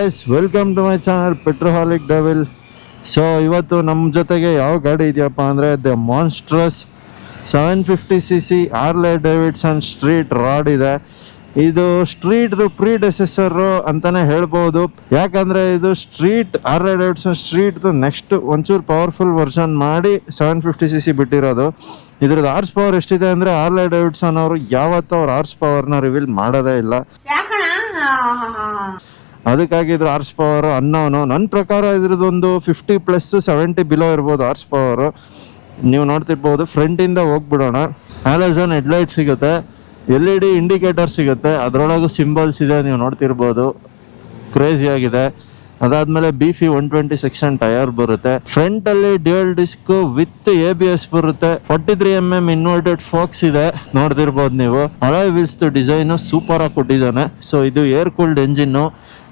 Guys, welcome to my channel petroholic devil. So ಇವತ್ತು ನಮ್ಮ ಜೊತೆಗೆ ಯಾವ ಗಾಡಿ ಇದೆಯಪ್ಪ ಅಂದರೆ the monstrous 750cc Harley Davidson street rod ಇದೆ. ಇದು ಸ್ಟ್ರೀಟ್ದು ಪ್ರೀಡೆಸೆಸರು ಅಂತಲೇ ಹೇಳ್ಬೋದು. ಯಾಕಂದರೆ ಇದು ಸ್ಟ್ರೀಟ್ ಹಾರ್ಲೆ ಡೇವಿಡ್ಸನ್ ಸ್ಟ್ರೀಟ್ದು ನೆಕ್ಸ್ಟ್ ಒಂಚೂರು ಪವರ್ಫುಲ್ ವರ್ಷನ್ ಮಾಡಿ 750cc ಬಿಟ್ಟಿರೋದು. ಇದ್ರದ್ದು ಹಾರ್ಸ್ ಪವರ್ ಎಷ್ಟಿದೆ ಅಂದರೆ ಹಾರ್ಲೆ ಡೇವಿಡ್ಸನ್ ಅವರು ಯಾವತ್ತೂ ಅವ್ರ ಹಾರ್ಸ್ ಪವರ್ನ ರಿವೀಲ್ ಮಾಡೋದೇ ಇಲ್ಲ. ಅದಕ್ಕಾಗಿ ಇದ್ರ ಹಾರ್ಸ್ ಪವರ್ ಅನ್ನೋನು ನನ್ನ ಪ್ರಕಾರ ಇದ್ರದ್ದೊಂದು 50+ 70 ಬಿಲೋ ಇರ್ಬೋದು ಹಾರ್ಸ್ ಪವರು. ನೀವು ನೋಡ್ತಿರ್ಬೋದು. ಫ್ರಂಟಿಂದ ಹೋಗ್ಬಿಡೋಣ. ಹ್ಯಾಲೋಜನ್ ಹೆಡ್ಲೈಟ್ ಸಿಗುತ್ತೆ, LED ಇಂಡಿಕೇಟರ್ ಸಿಗುತ್ತೆ, ಅದರೊಳಗೂ ಸಿಂಬಲ್ಸ್ ಇದೆ, ನೀವು ನೋಡ್ತಿರ್ಬೋದು. ಕ್ರೇಜಿ ಆಗಿದೆ. ಅದಾದ್ಮೇಲೆ BF 120 ಸೆಕ್ಷನ್ ಟೈರ್ ಬರುತ್ತೆ. ಫ್ರಂಟ್ ಅಲ್ಲಿ ಡ್ಯುಯಲ್ ಡಿಸ್ಕ್ ವಿತ್ ABS ಬರುತ್ತೆ. 43mm ಇನ್ವರ್ಟೆಡ್ ಫಾಕ್ಸ್ ಇದೆ, ನೋಡ್ತಿರ್ಬೋದು ನೀವು. ಅಲಾಯ್ ವೀಲ್ಸ್ ಡಿಸೈನ್ ಸೂಪರ್ ಆಗಿ ಕೊಟ್ಟಿದ್ದಾನೆ. ಸೊ ಇದು air cooled engine,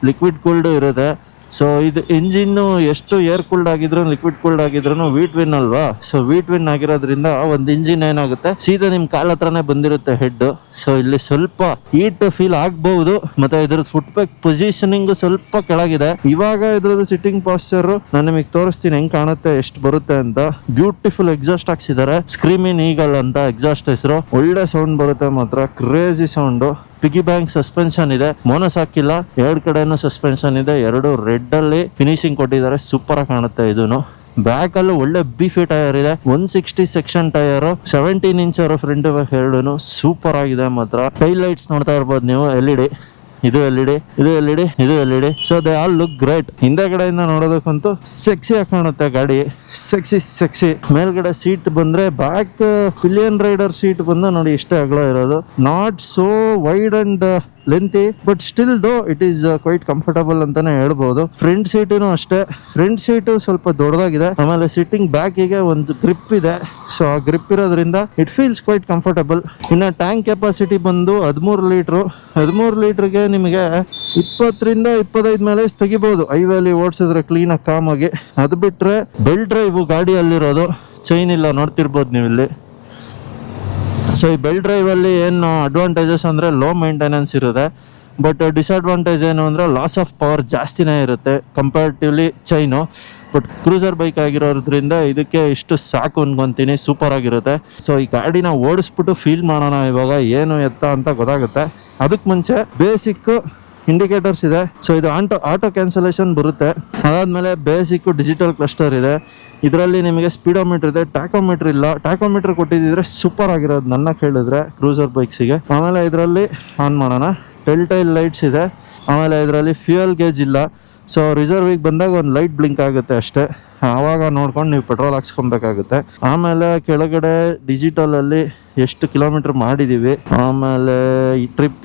liquid cooled ಇರುತ್ತೆ. ಸೊ ಇದು ಇಂಜಿನ್ನು ಎಷ್ಟು ಏರ್ ಕೂಲ್ಡ್ ಆಗಿದ್ರು ಲಿಕ್ವಿಡ್ ಕೂಲ್ಡ್ ಆಗಿದ್ರು ವೀಟ್ ವಿನ್ ಅಲ್ವಾ. ಸೊ ವೀಟ್ ವಿನ್ ಆಗಿರೋದ್ರಿಂದ ಒಂದು ಇಂಜಿನ್ ಏನಾಗುತ್ತೆ ಸೀದಾ ನಿಮ್ ಕಾಲ್ ಹತ್ರನೇ ಬಂದಿರುತ್ತೆ ಹೆಡ್. ಸೊ ಇಲ್ಲಿ ಸ್ವಲ್ಪ ಹೀಟ್ ಫೀಲ್ ಆಗ್ಬಹುದು. ಮತ್ತೆ ಇದ್ರದ್ದು ಫುಟ್ ಬ್ಯಾಕ್ ಪೊಸಿಷನಿಂಗ್ ಸ್ವಲ್ಪ ಕೆಳಗಿದೆ. ಇವಾಗ ಇದ್ರದ್ದು ಸಿಟ್ಟಿಂಗ್ ಪಾಸ್ಚರ್ ನಾನು ನಿಮಗೆ ತೋರಿಸ್ತೀನಿ ಹೆಂಗ್ ಕಾಣುತ್ತೆ, ಎಷ್ಟು ಬರುತ್ತೆ ಅಂತ. ಬ್ಯೂಟಿಫುಲ್ ಎಕ್ಸಾಸ್ಟ್ ಹಾಕ್ಸಿದ್ದಾರೆ, ಸ್ಕ್ರೀಮಿನ್ ಈಗಲ್ ಅಂತ ಎಕ್ಸಾಸ್ಟ್ ಹೆಸರು. ಒಳ್ಳೆ ಸೌಂಡ್ ಬರುತ್ತೆ ಮಾತ್ರ, ಕ್ರೇಜಿ ಸೌಂಡ್. ಪಿಗಿ ಬ್ಯಾಂಕ್ ಸಸ್ಪೆನ್ಷನ್ ಇದೆ, ಮೋನಸ್ ಹಾಕಿಲ್ಲ. ಎರಡು ಕಡೆನೂ ಸಸ್ಪೆನ್ಷನ್ ಇದೆ, ಎರಡು ರೆಡ್ ಅಲ್ಲಿ ಫಿನಿಶಿಂಗ್ ಕೊಟ್ಟಿದ್ದಾರೆ. ಸೂಪರ್ ಆಗಿ ಕಾಣುತ್ತೆ. ಇದನ್ನು ಬ್ಯಾಕ್ ಅಲ್ಲೂ ಒಳ್ಳೆ BF ಟೈರ್ ಇದೆ, 160 section tyre, 17 inch front back ಎರಡೂನು ಸೂಪರ್ ಆಗಿದೆ ಮಾತ್ರ. ಟೈಲ್ ಲೈಟ್ಸ್ ನೋಡ್ತಾ ಇರ್ಬೋದು ನೀವು, LED, ಇದು LED, ಇದು LED, ಇದು LED. So they all look great. ಹಿಂದೆಗಡೆಯಿಂದ ನೋಡೋದಕ್ಕಂತೂ ಸೆಕ್ಸಿ ಆಗಿ ಕಾಣುತ್ತೆ ಗಾಡಿ, ಸೆಕ್ಸಿ. ಮೇಲ್ಗಡೆ ಸೀಟ್ ಬಂದ್ರೆ ಬ್ಯಾಕ್ ಪಿಲಿಯನ್ ರೈಡರ್ ಸೀಟ್ ಬಂದು ನೋಡಿ ಇಷ್ಟೇ ಅಗಲ ಇರೋದು. Not so wide and lengthy, but still though it is quite comfortable ಅಂತಾನೆ ಹೇಳ್ಬೋದು. ಫ್ರಂಟ್ ಸೀಟು ಅಷ್ಟೇ, ಫ್ರಂಟ್ ಸೀಟು ಸ್ವಲ್ಪ ದೊಡ್ಡದಾಗಿದೆ. ಆಮೇಲೆ ಸಿಟ್ಟಿಂಗ್ ಬ್ಯಾಕಿಗೆ ಒಂದು ಗ್ರಿಪ್ ಇದೆ. ಸೊ ಆ ಗ್ರಿಪ್ ಇರೋದ್ರಿಂದ ಇಟ್ ಫೀಲ್ಸ್ ಕ್ವೈಟ್ ಕಂಫರ್ಟಬಲ್. ಇನ್ನು ಟ್ಯಾಂಕ್ ಕೆಪಾಸಿಟಿ ಬಂದು 13 ಲೀಟ್ರು. 13 ಲೀಟ್ರಿಗೆ ನಿಮಗೆ 20ರಿಂದ 25 ಮೈಲೇಜ್ ತೆಗಿಬಹುದು ಹೈವೇಲಿ ಓಡಿಸಿದ್ರೆ ಕ್ಲೀನಾಗಿ ಕಾಮಾಗಿ. ಅದು ಬಿಟ್ರೆ ಬೆಲ್ಟ್ ಡ್ರೈವ್ ಗಾಡಿಯಲ್ಲಿರೋದು, ಚೈನ್ ಇಲ್ಲ, ನೋಡ್ತಿರ್ಬೋದು ನೀವು ಇಲ್ಲಿ. ಸೊ ಈ ಬೆಲ್ಟ್ ಡ್ರೈವ್ ಅಲ್ಲಿ ಏನು ಅಡ್ವಾಂಟೇಜಸ್ ಅಂದ್ರೆ ಲೋ ಮೇಂಟೆನೆನ್ಸ್ ಇರುತ್ತೆ. ಬಟ್ ಡಿಸ್ಅಡ್ವಾಂಟೇಜ್ ಏನು ಅಂದ್ರೆ ಲಾಸ್ ಆಫ್ ಪವರ್ ಜಾಸ್ತಿನೇ ಇರುತ್ತೆ comparatively chain. But cruiser bike ಆಗಿರೋದ್ರಿಂದ ಇದಕ್ಕೆ ಇಷ್ಟು ಸಾಕು ಅನ್ಕೊಂತೀನಿ, ಸೂಪರ್ ಆಗಿರುತ್ತೆ. ಸೊ ಈ ಗಾಡಿನ ಓಡಿಸ್ಬಿಟ್ಟು ಫೀಲ್ ಮಾಡೋಣ ಇವಾಗ ಏನು ಎತ್ತ ಅಂತ ಗೊತ್ತಾಗುತ್ತೆ. ಅದಕ್ಕೆ ಮುಂಚೆ ಬೇಸಿಕ್ ಇಂಡಿಕೇಟರ್ಸ್ ಇದೆ. ಸೊ ಇದು ಆಟೋ ಕ್ಯಾನ್ಸಲೇಷನ್ ಬರುತ್ತೆ. ಅದಾದ್ಮೇಲೆ ಬೇಸಿಕ್ ಡಿಜಿಟಲ್ ಕ್ಲಸ್ಟರ್ ಇದೆ. ಇದರಲ್ಲಿ ನಿಮಗೆ ಸ್ಪೀಡೋಮೀಟರ್ ಇದೆ, ಟ್ಯಾಕೋಮೀಟರ್ ಇಲ್ಲ. ಟ್ಯಾಕೋಮೀಟರ್ ಕೊಟ್ಟಿದ್ರೆ ಸೂಪರ್ ಆಗಿರೋದು ನನ್ನ ಕೇಳಿದ್ರೆ ಕ್ರೂಸರ್ ಬೈಕ್ಸಿಗೆ. ಆಮೇಲೆ ಇದರಲ್ಲಿ ಆನ್ ಮಾಡೋಣ, ಟೈಲ್ ಲೈಟ್ಸ್ ಇದೆ. ಆಮೇಲೆ ಇದರಲ್ಲಿ ಫ್ಯೂಯಲ್ ಗೇಜ್ ಇಲ್ಲ. ಸೊ ರಿಸರ್ವಿಗೆ ಬಂದಾಗ ಒಂದು ಲೈಟ್ ಬ್ಲಿಂಕ್ ಆಗುತ್ತೆ ಅಷ್ಟೇ, ಆವಾಗ ನೋಡ್ಕೊಂಡು ನೀವು ಪೆಟ್ರೋಲ್ ಹಾಕ್ಸ್ಕೊಬೇಕಾಗುತ್ತೆ. ಆಮೇಲೆ ಕೆಳಗಡೆ ಡಿಜಿಟಲ್ ಅಲ್ಲಿ ಎಷ್ಟು ಕಿಲೋಮೀಟರ್ ಮಾಡಿದೀವಿ, ಆಮೇಲೆ ಟ್ರಿಪ್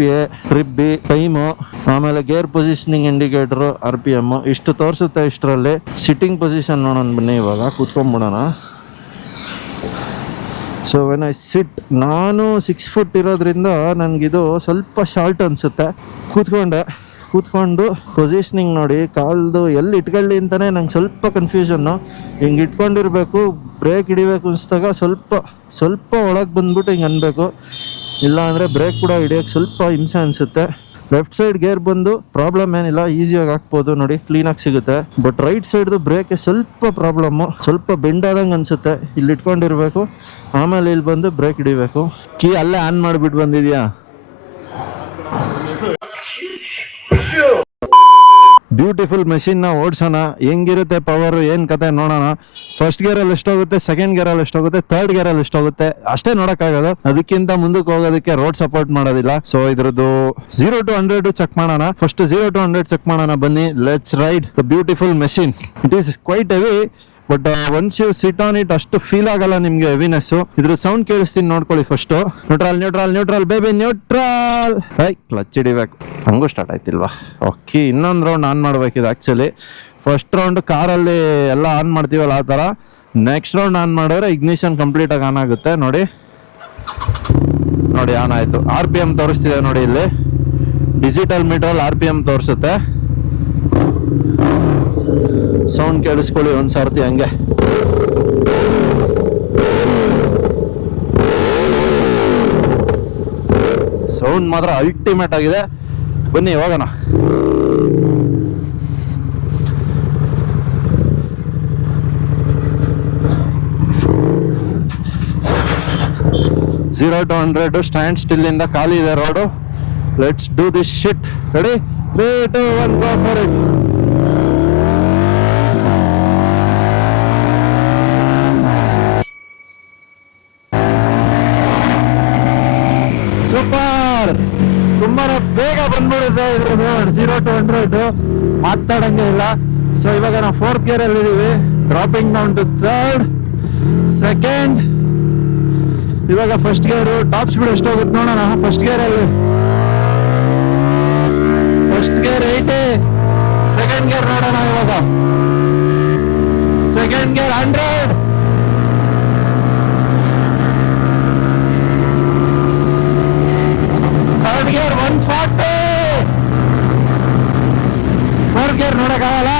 ಬಿ ಟೈಮು, ಆಮೇಲೆ ಗೇರ್ ಪೊಸಿಷನಿಂಗ್ ಇಂಡಿಕೇಟರ್, RPM ಇಷ್ಟು ತೋರಿಸುತ್ತೆ. ಇಷ್ಟರಲ್ಲಿ ಸಿಟ್ಟಿಂಗ್ ಪೊಸಿಷನ್ ನೋಡೋಣ ಬನ್ನಿ, ಇವಾಗ ಕೂತ್ಕೊಂಡ್ಬಿಡೋಣ. ಸೊ ವೆನ್ ಐ ಸಿಟ್, ನಾನು 6 ಫುಟ್ ಇರೋದ್ರಿಂದ ನನಗಿದು ಸ್ವಲ್ಪ ಶಾರ್ಟ್ ಅನಿಸುತ್ತೆ. ಕೂತ್ಕೊಂಡು ಪೊಸಿಷನಿಂಗ್ ನೋಡಿ, ಕಾಲ್ದು ಎಲ್ಲಿ ಇಟ್ಕೊಳ್ಳಿ ಅಂತಲೇ ನಂಗೆ ಸ್ವಲ್ಪ ಕನ್ಫ್ಯೂಷನ್ನು. ಹಿಂಗೆ ಇಟ್ಕೊಂಡಿರ್ಬೇಕು, ಬ್ರೇಕ್ ಹಿಡಿಬೇಕು ಅನಿಸ್ದಾಗ ಸ್ವಲ್ಪ ಒಳಗೆ ಬಂದ್ಬಿಟ್ಟು ಹಿಂಗೆ ಅನ್ಬೇಕು, ಇಲ್ಲ ಅಂದರೆ ಬ್ರೇಕ್ ಕೂಡ ಹಿಡಿಯೋಕ್ಕೆ ಸ್ವಲ್ಪ ಹಿಂಸೆ ಅನಿಸುತ್ತೆ. ಲೆಫ್ಟ್ ಸೈಡ್ ಗೇರ್ ಬಂದು ಪ್ರಾಬ್ಲಮ್ ಏನಿಲ್ಲ, ಈಸಿಯಾಗಿ ಹಾಕ್ಬೋದು ನೋಡಿ, ಕ್ಲೀನಾಗಿ ಸಿಗುತ್ತೆ. ಬಟ್ ರೈಟ್ ಸೈಡ್ದು ಬ್ರೇಕ್ ಸ್ವಲ್ಪ ಪ್ರಾಬ್ಲಮ್ಮು, ಸ್ವಲ್ಪ ಬೆಂಡ್ ಆದಂಗೆ ಅನಿಸುತ್ತೆ. ಇಲ್ಲಿ ಇಟ್ಕೊಂಡಿರ್ಬೇಕು, ಆಮೇಲೆ ಇಲ್ಲಿ ಬಂದು ಬ್ರೇಕ್ ಹಿಡಿಬೇಕು. ಕೀ ಅಲ್ಲೇ ಆನ್ ಮಾಡಿಬಿಟ್ಟು ಬಂದಿದ್ಯಾ. ಬ್ಯೂಟಿಫುಲ್ ಮೆಷಿನ್ನ ಓಡಿಸೋಣ, ಹೆಂಗಿರುತ್ತೆ ಪವರ್ ಏನು ಕತೆ ನೋಡೋಣ. ಫಸ್ಟ್ ಗೇರಲ್ಲಿ ಎಷ್ಟೋಗುತ್ತೆ, ಸೆಕೆಂಡ್ ಗೇರಲ್ಲಿ ಎಷ್ಟೋಗುತ್ತೆ, ಥರ್ಡ್ ಗೇರಲ್ಲಿ ಎಷ್ಟೋಗುತ್ತೆ ಅಷ್ಟೇ ನೋಡೋಕ್ಕಾಗೋದು. ಅದಕ್ಕಿಂತ ಮುಂದಕ್ಕೆ ಹೋಗೋದಕ್ಕೆ ರೋಡ್ ಸಪೋರ್ಟ್ ಮಾಡೋದಿಲ್ಲ. ಸೊ ಇದ್ರದ್ದು 0 to 100 ಚೆಕ್ ಮಾಡೋಣ. ಫಸ್ಟ್ 0 to 100 ಚೆಕ್ ಮಾಡೋಣ ಬನ್ನಿ. Let's ride the beautiful machine. It is quite heavy, but once you sit on it ಅಷ್ಟು ಫೀಲ್ ಆಗಲ್ಲ ನಿಮ್ಗೆ ಹೆವಿನೆಸ್. ಇದ್ರ ಸೌಂಡ್ ಕೇಳಿಸ್ತೀನಿ ನೋಡ್ಕೊಳ್ಳಿ. First neutral baby neutral. Clutch ಹಿಡಿಬೇಕು, ಹಂಗೂ ಸ್ಟಾರ್ಟ್ ಆಯ್ತಿಲ್ವಾ. ಓಕೆ, ಇನ್ನೊಂದು ರೌಂಡ್ ಆನ್ ಮಾಡ್ಬೇಕಿದೆ. ಆಕ್ಚುಲಿ ಫಸ್ಟ್ ರೌಂಡ್ ಕಾರಲ್ಲಿ ಎಲ್ಲ ಆನ್ ಮಾಡ್ತೀವಲ್ಲ ಆ ಥರ, ನೆಕ್ಸ್ಟ್ ರೌಂಡ್ ಆನ್ ಮಾಡಿದ್ರೆ ಇಗ್ನಿಷನ್ ಕಂಪ್ಲೀಟ್ ಆಗಿ ಆನ್ ಆಗುತ್ತೆ. ನೋಡಿ ಆನ್ ಆಯ್ತು. RPM ತೋರಿಸ್ತಿದೆ ನೋಡಿ, ಇಲ್ಲಿ ಡಿಜಿಟಲ್ ಮೀಟರ್ RPM ತೋರಿಸುತ್ತೆ. ಸೌಂಡ್ ಕೇಳಿಸ್ಕೊಳ್ಳಿ ಒಂದ್ಸರ್ತಿ ಹಂಗೆ. ಸೌಂಡ್ ಮಾತ್ರ ಅಲ್ಟಿಮೇಟ್ ಆಗಿದೆ. ಬನ್ನಿ ಹೋಗೋಣ. 0 to 100 ಸ್ಟ್ಯಾಂಡ್ ಸ್ಟಿಲ್ ಇಂದ ಖಾಲಿ ಇದೆ road. Let's do this shit. Ready 3 2 1 go for it. Super. ತುಂಬಾನೇ ಬೇಗ ಬಂದ್ಬಿಡುತ್ತೆ ಇದ್ರದ್ದು 0 to 100 ಮಾತಾಡಂಗೆ ಇಲ್ಲ. ಸೊ ಇವಾಗ ನಾವು 4th ಗೇರ್ ಅಲ್ಲಿ ಇದೀವಿ. Dropping down to 3rd, 2nd. ಇವಾಗ ಫಸ್ಟ್ ಗೇರು. ಟಾಪ್ ಸ್ಪೀಡ್ ಎಷ್ಟು ಹೋಗುತ್ತೆ ನೋಡೋಣ. ಫಸ್ಟ್ ಗೇರ್ ಅಲ್ಲಿ ಫಸ್ಟ್ ಗೇರ್ 80. ಸೆಕೆಂಡ್ ಗೇರ್ ನೋಡೋಣ ಇವಾಗ. Second gear 100. Third gear 140. Fourth gear ನೋಡಕ್ಕಾಗಲ್ಲ.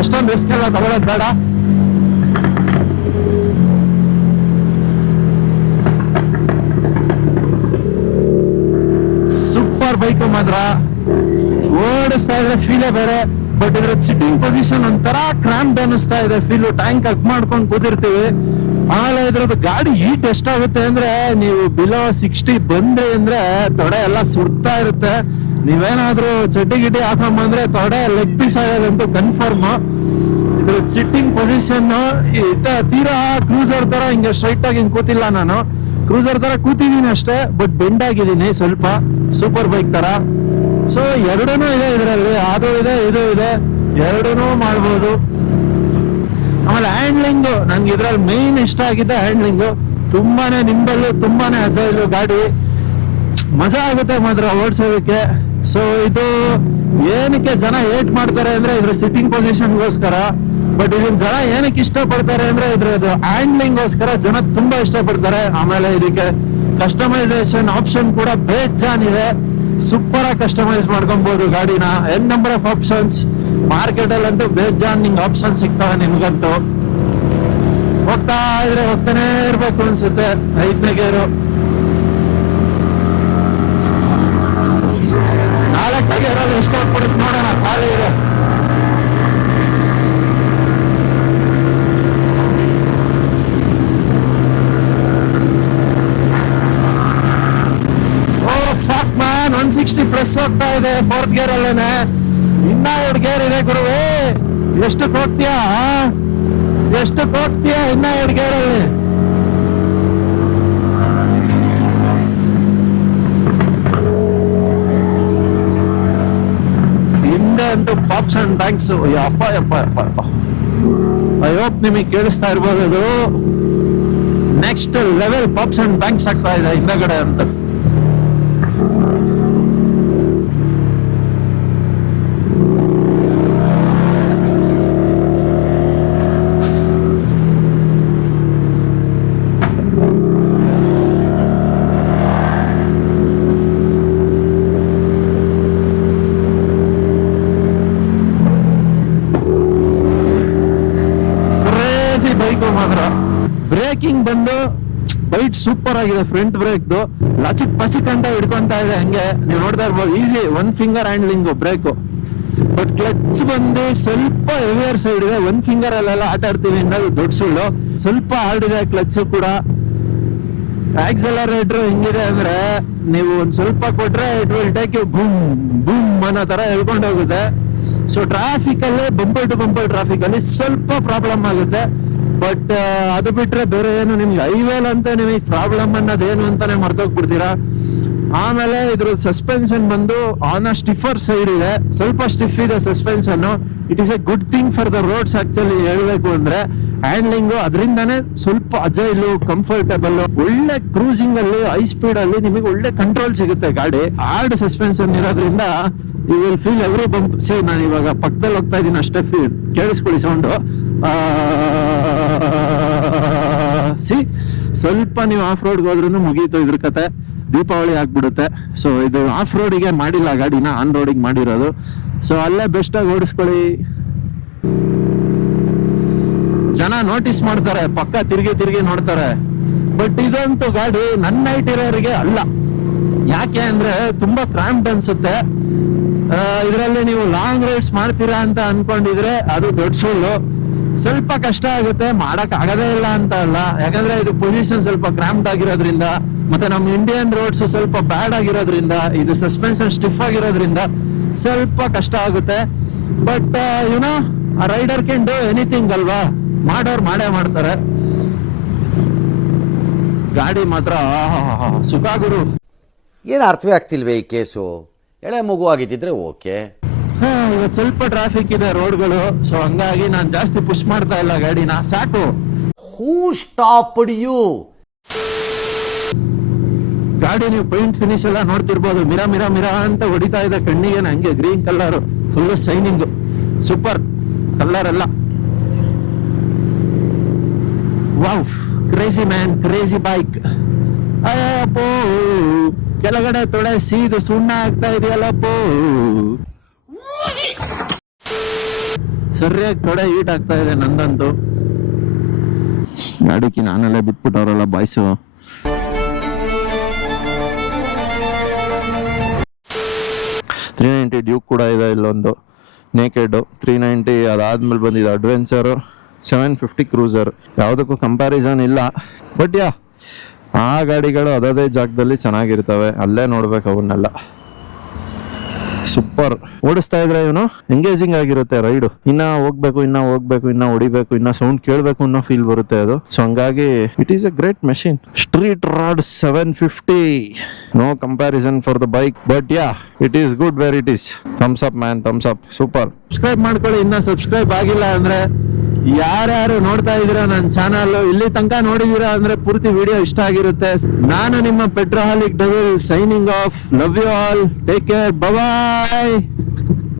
ಅಷ್ಟೊಂದು ರಿಸ್ಕ್ ಎಲ್ಲ ತಗೊಳ್ಳೋದು ಬೇಡ. ಸೂಪರ್ ಬೈಕ್ ಮಾತ್ರ. ಓಡಿಸ್ತಾ ಇದ್ರೆ ಫೀಲೇ ಬೇರೆ. ಬಟ್ ಇದ್ರ ಸಿಟ್ಟಿಂಗ್ ಪೊಸಿಷನ್ ಒಂಥರ ಕ್ರಾಂಪ್ ಅನಿಸ್ತಾ ಇದೆ. ಫೀಲ್ ಟ್ಯಾಂಕ್ ಹಕ್ ಮಾಡ್ಕೊಂಡು ಕೂತಿರ್ತೀವಿ. ಆಮೇಲೆ ಇದ್ರದ್ದು ಗಾಡಿ ಹೀಟ್ ಎಷ್ಟಾಗುತ್ತೆ ಅಂದ್ರೆ, ನೀವು ಬಿಲೋ 60 ಬಂದ್ರಿ ಅಂದ್ರೆ ತೊಡೆ ಎಲ್ಲ ಸುಡ್ತಾ ಇರುತ್ತೆ. ನೀವೇನಾದ್ರೂ ಚಡ್ಡಿ ಗಿಡ್ಡಿ ಹಾಕೊಂಬಂದ್ರೆ ತೊಡೆ ಲೆಗ್ ಪೀಸ್ ಆಗೋದಂತೂ ಕನ್ಫರ್ಮ್. ಇದ್ರ ಸಿಟ್ಟಿಂಗ್ ಪೊಸಿಷನ್ ತೀರಾ ಕ್ರೂಸರ್ ತರ ಹಿಂಗೆ ಸ್ಟ್ರೈಟ್ ಆಗಿ ಹಿಂಗ್ ಕೂತಿಲ್ಲ ನಾನು. ಕ್ರೂಸರ್ ತರ ಕೂತಿದ್ದೀನಿ ಅಷ್ಟೇ, ಬಟ್ ಬೆಂಡ್ ಆಗಿದ್ದೀನಿ ಸ್ವಲ್ಪ, ಸೂಪರ್ ಬೈಕ್ ತರ. ಸೊ ಎರಡೂ ಇದೆ ಇದರಲ್ಲಿ. ಅದು ಇದೆ, ಇದು ಇದೆ, ಎರಡೂ ಮಾಡ್ಬೋದು. ಆಮೇಲೆ ಹ್ಯಾಂಡ್ಲಿಂಗು ನನ್ಗೆ ಇದ್ರಲ್ಲಿ ಮೇನ್ ಇಷ್ಟ ಆಗಿದ್ದೆ ಹ್ಯಾಂಡ್ಲಿಂಗು. ತುಂಬಾನೇ ನಿಂಬಲ್ಲು, ತುಂಬಾನೇ ಅಜೈಲು ಗಾಡಿ. ಮಜಾ ಆಗುತ್ತೆ ಮಾತ್ರ ಓಡಿಸೋದಕ್ಕೆ. ಸೊ ಇದು ಏನಕ್ಕೆ ಜನ ಏಟ್ ಮಾಡ್ತಾರೆ ಅಂದ್ರೆ ಇದ್ರ ಸಿಟ್ಟಿಂಗ್ ಪೊಸಿಷನ್ಗೋಸ್ಕರ. ಬಟ್ ಇದನ್ನ ಜನ ಏನಕ್ಕೆ ಇಷ್ಟಪಡ್ತಾರೆ ಅಂದ್ರೆ ಇದ್ರದ್ದು ಹ್ಯಾಂಡ್ಲಿಂಗ್ಗೋಸ್ಕರ ಜನ ತುಂಬಾ ಇಷ್ಟಪಡ್ತಾರೆ. ಆಮೇಲೆ ಇದಕ್ಕೆ ಕಸ್ಟಮೈಸೇಷನ್ ಆಪ್ಷನ್ ಕೂಡ ಬೇಜಾನಿದೆ. ಸೂಪರ್ ಆಗಿ ಕಸ್ಟಮೈಸ್ ಮಾಡ್ಕೊಬಹುದು ಗಾಡಿನ. N number of options. Market ಅಲ್ಲಂತೂ ಬೇಜಾನ್ ನಿಂಗೆ ಆಪ್ಷನ್ ಸಿಗ್ತವೆ ನಿಮ್ಗಂತೂ. ಹೋಗ್ತಾ ಇದ್ರೆ ಹೋಗ್ತಾನೆ ಇರ್ಬೇಕು ಅನ್ಸುತ್ತೆ. 5ನೇ ಗೇರು. 4ನೇ ಗೇರಲ್ಲಿ ಎಷ್ಟು ಹೋಗ್ಬಿಡುತ್ತೆ ನೋಡೋಣ. ಖಾಲಿ ಇದೆ. ಫಾಕ್ ಮ್ಯಾನ್ 160 ಪ್ಲಸ್ ಹೋಗ್ತಾ ಇದೆ 4th ಗೇರ್ ಅಲ್ಲೇನೆ. ಇನ್ನ 2 ಗೇರ್ ಇದೆ ಗುರುವೇ. ಎಷ್ಟಕ್ಕೆ ಹೋಗ್ತೀಯಾ? ಎಷ್ಟಕ್ಕೆ ಹೋಗ್ತೀಯಾ ಇನ್ನ 2 ಗೇರ್ ಅಲ್ಲಿ? ಹಿಂದೆ ಅಂತೂ ಪಾಪ್ಸ್ ಅಂಡ್ ಬ್ಯಾಂಕ್ಸ್. ಯಪ್ಪ ಯಪ್ಪ ಯಪ್ಪ ಯಪ್ಪ. ಐ ಹೋಪ್ ನಿಮಗೆ ಕೇಳಿಸ್ತಾ ಇರ್ಬೋದು. ಅದು next level pops and bangs ಆಗ್ತಾ ಇದೆ ಹಿಂದಗಡೆ ಅಂತ. ಬೈಕು ಮಾತ್ರ. ಬ್ರೇಕಿಂಗ್ ಬಂದು ಬೈಟ್ ಸೂಪರ್ ಆಗಿದೆ. ಫ್ರಂಟ್ ಬ್ರೇಕ್ದು ಲಚಿಕ್ ಪಚಿಕ್ ಅಂತ ಹಿಡ್ಕೊಂತ ಇದೆ. ಹಂಗೆ ನೀವು ನೋಡ್ತಾ ಇರ್ಬೋದು. Easy 1 finger handling brake. But clutch ಬಂದು ಸ್ವಲ್ಪ ಹೆವಿಯರ್ ಸೈಡ್ ಇದೆ. 1 ಫಿಂಗರ್ ಅಲ್ಲೆಲ್ಲ ಆಟ ಆಡ್ತೀವಿ ಅನ್ನೋದು ದೊಡ್ಡ ಸುಳ್ಳು. ಸ್ವಲ್ಪ ಹಾರ್ಡ್ ಇದೆ ಕ್ಲಚ್ ಕೂಡ. ಆಕ್ಸಲರೇಟರ್ ಹೆಂಗಿದೆ ಅಂದ್ರೆ, ನೀವು ಒಂದ್ ಸ್ವಲ್ಪ ಕೊಟ್ರೆ it will take you boom boom ಅನ್ನೋ ತರ ಹೇಳ್ಕೊಂಡು ಹೋಗುತ್ತೆ. ಸೊ ಟ್ರಾಫಿಕ್ ಅಲ್ಲಿ, ಬಂಪರ್ ಟು ಬಂಪರ್ ಟ್ರಾಫಿಕ್ ಅಲ್ಲಿ ಸ್ವಲ್ಪ ಪ್ರಾಬ್ಲಮ್ ಆಗುತ್ತೆ. ಬಟ್ ಅದು ಬಿಟ್ರೆ ಬೇರೆ ಏನು ನಿಮ್ಗೆ ಹೈವೇಲ್ ಅಂತ ನಿಮಗೆ ಪ್ರಾಬ್ಲಮ್ ಅನ್ನೋದೇನು ಅಂತಾನೆ ಮರ್ತೋಗ್ಬಿಡ್ತೀರಾ. ಆಮೇಲೆ ಇದ್ರ ಸಸ್ಪೆನ್ಷನ್ ಬಂದು ಆನ್ ಅ ಸ್ಟಿಫರ್ ಸೈಡ್ ಇದೆ. ಸ್ವಲ್ಪ ಸ್ಟಿಫ್ ಇದೆ suspension. It is a good thing for the roads actually ಹೇಳ್ಬೇಕು ಅಂದ್ರೆ. ಹ್ಯಾಂಡ್ಲಿಂಗು ಅದರಿಂದಾನೇ ಸ್ವಲ್ಪ ಅಜೈಲು, ಕಂಫರ್ಟಬಲ್, ಒಳ್ಳೆ ಕ್ರೂಸಿಂಗ್ ಅಲ್ಲಿ, ಹೈ ಸ್ಪೀಡ್ ಅಲ್ಲಿ ನಿಮಗೆ ಒಳ್ಳೆ ಕಂಟ್ರೋಲ್ ಸಿಗುತ್ತೆ ಗಾಡಿ. ಹಾರ್ಡ್ ಸಸ್ಪೆನ್ಷನ್ ಇರೋದ್ರಿಂದ you will feel every bump. Say ನಾನು ಇವಾಗ ಪಕ್ಕದಲ್ಲಿ ಹೋಗ್ತಾ ಇದ್ದೀನಿ ಅಷ್ಟೇ, ಫೀಲ್ ಕೇಳಿಸ್ಕೊಳ್ಳಿ ಸೌಂಡು. ಸ್ವಲ್ಪ ನೀವು ಆಫ್ ರೋಡ್ಗೆ ಹೋದ್ರೂ ಮುಗೀತು ಇದ್ರ ಕತೆ. ದೀಪಾವಳಿ ಆಗ್ಬಿಡುತ್ತೆ. ಸೊ ಇದು ಆಫ್ ರೋಡಿಗೆ ಮಾಡಿಲ್ಲ ಗಾಡಿನ, ಆನ್ ರೋಡಿಗೆ ಮಾಡಿರೋದು. ಸೊ ಅಲ್ಲೇ ಬೆಸ್ಟ್ ಆಗಿ ಓಡಿಸ್ಕೊಳ್ಳಿ. ಜನ ನೋಟಿಸ್ ಮಾಡ್ತಾರೆ, ಪಕ್ಕ ತಿರುಗಿ ನೋಡ್ತಾರೆ. ಬಟ್ ಇದಂತೂ ಗಾಡಿ ನನ್ನ ಹೈಟ್ ಇರೋರಿಗೆ ಅಲ್ಲ. ಯಾಕೆ ಅಂದ್ರೆ ತುಂಬಾ ಕ್ರಾಂಪ್ಡ್ ಅನ್ಸುತ್ತೆ. ಇದರಲ್ಲಿ ನೀವು ಲಾಂಗ್ ರೈಡ್ಸ್ ಮಾಡ್ತೀರಾ ಅಂತ ಅನ್ಕೊಂಡಿದ್ರೆ ಅದು ದೊಡ್ಡ ಸುಳ್ಳು. ಸ್ವಲ್ಪ ಕಷ್ಟ ಆಗುತ್ತೆ, ಮಾಡಕ್ ಆಗದೇ ಇಲ್ಲ ಅಂತ ಅಲ್ಲ, ಯಾಕಂದ್ರೆ ಇದು ಪೊಸಿಷನ್ ಸ್ವಲ್ಪ ಕ್ರಾಂಪ್ಡ್ ಆಗಿರೋದ್ರಿಂದ, ಮತ್ತೆ ನಮ್ಮ ಇಂಡಿಯನ್ ರೋಡ್ಸ್ ಸ್ವಲ್ಪ ಬ್ಯಾಡ್ ಆಗಿರೋದ್ರಿಂದ, ಇದು ಸಸ್ಪೆನ್ಷನ್ ಸ್ಟಿಫ್ ಆಗಿರೋದ್ರಿಂದ ಸ್ವಲ್ಪ ಕಷ್ಟ ಆಗುತ್ತೆ. But you know rider can do anything ಅಲ್ವಾ, ಮಾಡೋರು ಮಾಡೇ ಮಾಡ್ತಾರೆ. ಗಾಡಿ ಮಾತ್ರ ಸುಖ ಗುರು. ಏನು ಅರ್ಥವೇ ಆಗ್ತಿಲ್ವೇ ಈ ಕೇಸು? ಎಳೆ ಮಗು ಆಗಿದ್ದಿದ್ರೆ ಓಕೆ. ಇವತ್ತು ಸ್ವಲ್ಪ ಟ್ರಾಫಿಕ್ ಇದೆ ರೋಡ್ಗಳು, ಸೊ ಹಂಗಾಗಿ ನಾನು ಜಾಸ್ತಿ ಪುಷ್ ಮಾಡ್ತಾ ಇಲ್ಲ ಗಾಡಿನ, ಸಾಕು. ಹೂ ಸ್ಟಾಪ್ಡ್ ಯು? ಗಾಡಿ ನೀವು ಪೇಂಟ್ ಫಿನಿಶ್ ಎಲ್ಲ ನೋಡ್ತಿರ್ಬೋದು, ಮಿರಾ ಮಿರಾ ಮಿರಾ ಅಂತ ಹೊಡಿತಾ ಇದೆ ಕಣ್ಣಿಗೆ. ಹಂಗೆ green colour full shining, super colour ಎಲ್ಲ. Wow, crazy man, crazy bike. ಅಯ್ಯಪ್ಪೋ, ಕೆಳಗಡೆ ತೊಡೆ ಸೀದು ಸುಣ್ಣ ಆಗ್ತಾ ಇದೆಯಲ್ಲಪ್ಪೋ, ಸರಿಯಾಗಿ ತೊಡೆ ಹೀಟ್ ಆಗ್ತಾ ಇದೆ ನಂದಂತೂ. ಗಾಡಿಗೆ ನಾನೆಲ್ಲ ಬಿಟ್ಬಿಟ್ಟವ್ರಲ್ಲ ಬಾಯ್ಸು. $390 ಡ್ಯೂಕ್ ಕೂಡ ಇದೆ, ಇಲ್ಲೊಂದು ನೇಕೆಡ್ 390. ಅದಾದ್ಮೇಲೆ ಬಂದಿದೆ ಅಡ್ವೆಂಚರು, 750 ಕ್ರೂಸರ್. ಯಾವುದಕ್ಕೂ ಕಂಪ್ಯಾರಿಸನ್ ಇಲ್ಲ. ಬಟ್ ಯಾ, ಆ ಗಾಡಿಗಳು ಅದೇ ಜಾಗದಲ್ಲಿ ಚೆನ್ನಾಗಿರ್ತವೆ, ಅಲ್ಲೇ ನೋಡ್ಬೇಕು ಅವನ್ನೆಲ್ಲ. ಸೂಪರ್ ಓಡಿಸ್ತಾ ಇದ್ರೆ ಇವನು ಎಂಗೇಜಿಂಗ್ ಆಗಿರುತ್ತೆ ರೈಡು. ಇನ್ನ ಹೋಗ್ಬೇಕು, ಇನ್ನ ಹೊಡಿಬೇಕು, ಇನ್ನ ಸೌಂಡ್ ಕೇಳಬೇಕು ಅನ್ನೋ ಫೀಲ್ ಬರುತ್ತೆ ಅದು. ಸೊ ಹಂಗಾಗಿ it is a great machine. Street Rod 750, no comparison for the bike. But yeah, it is good where it is. Thumbs up man, thumbs up, super. Subscribe ಮಾಡ್ಕೊಳ್ಳಿ, ಇನ್ನ ಸಬ್ಸ್ಕ್ರೈಬ್ ಆಗಿಲ್ಲ ಅಂದ್ರೆ. ಯಾರ್ಯಾರು ನೋಡ್ತಾ ಇದೀರಾ ನನ್ನ ಚಾನಲ್, ಇಲ್ಲಿ ತನಕ ನೋಡಿದೀರಾ ಅಂದ್ರೆ ಪೂರ್ತಿ ವಿಡಿಯೋ ಇಷ್ಟ ಆಗಿರುತ್ತೆ. ನಾನು ನಿಮ್ಮ petroholic devil signing off. Love you all, take care, bye bye.